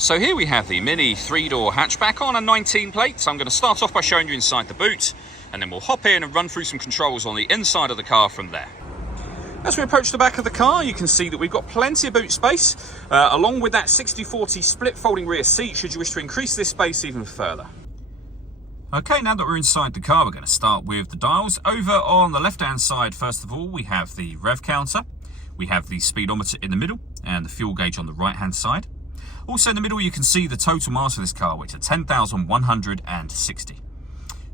So here we have the Mini 3-door hatchback on a 19 plate. So I'm going to start off by showing you inside the boot, and then we'll hop in and run through some controls on the inside of the car from there. As we approach the back of the car, you can see that we've got plenty of boot space, along with that 60/40 split folding rear seat should you wish to increase this space even further. Okay, now that we're inside the car, we're going to start with the dials. Over on the left-hand side, first of all, we have the rev counter. We have the speedometer in the middle and the fuel gauge on the right-hand side. Also in the middle, you can see the total miles of this car, which are 10,160.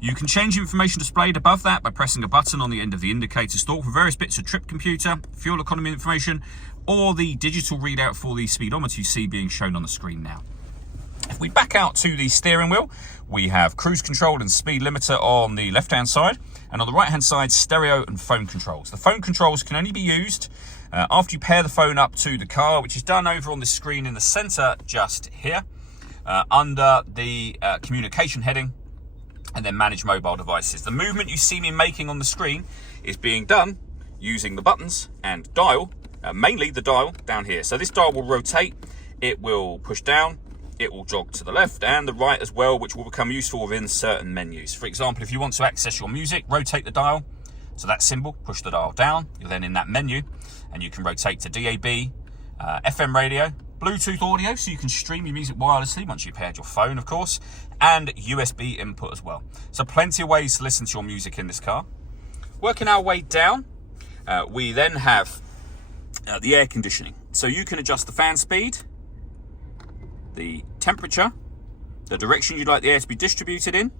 You can change the information displayed above that by pressing a button on the end of the indicator stalk for various bits of trip computer, fuel economy information, or the digital readout for the speedometer you see being shown on the screen now. If we back out to the steering wheel, we have cruise control and speed limiter on the left-hand side, and on the right-hand side, stereo and phone controls. The phone controls can only be used after you pair the phone up to the car, which is done over on the screen in the center just here, under the communication heading, and then manage mobile devices. The movement you see me making on the screen is being done using the buttons and dial, mainly the dial down here. So this dial will rotate, it will push down, it will jog to the left and the right as well, which will become useful within certain menus. For example, if you want to access your music, rotate the dial to that symbol, push the dial down, you're then in that menu, and you can rotate to DAB, FM radio, Bluetooth audio, so you can stream your music wirelessly once you've paired your phone, of course, and USB input as well. So plenty of ways to listen to your music in this car. Working our way down, we then have the air conditioning. So you can adjust the fan speed, the temperature, the direction you'd like the air to be distributed in.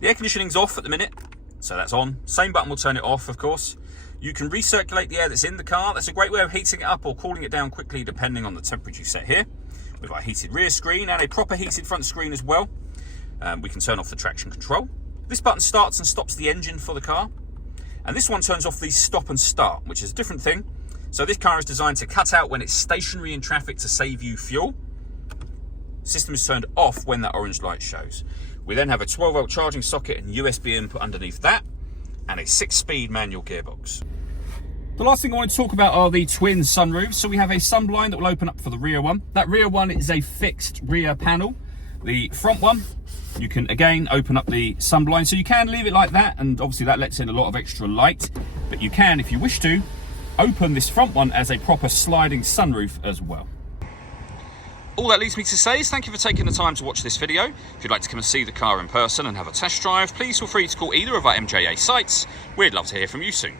The air conditioning's off at the minute, so that's on. Same button will turn it off, of course. You can recirculate the air that's in the car. That's a great way of heating it up or cooling it down quickly depending on the temperature you set here. We've got a heated rear screen and a proper heated front screen as well. We can turn off the traction control. This button starts and stops the engine for the car. And this one turns off the stop and start, which is a different thing. So this car is designed to cut out when it's stationary in traffic to save you fuel. System is turned off when that orange light shows. We then have a 12-volt charging socket and USB input underneath that, and a 6-speed manual gearbox. The last thing I want to talk about are the twin sunroofs. So we have a sunblind that will open up for the rear one. That rear one is a fixed rear panel. The front one, you can again open up the sunblind. So you can leave it like that, and obviously that lets in a lot of extra light, but you can, if you wish to, open this front one as a proper sliding sunroof as well. All that leaves me to say is thank you for taking the time to watch this video. If you'd like to come and see the car in person and have a test drive, please feel free to call either of our MJA sites. We'd love to hear from you soon.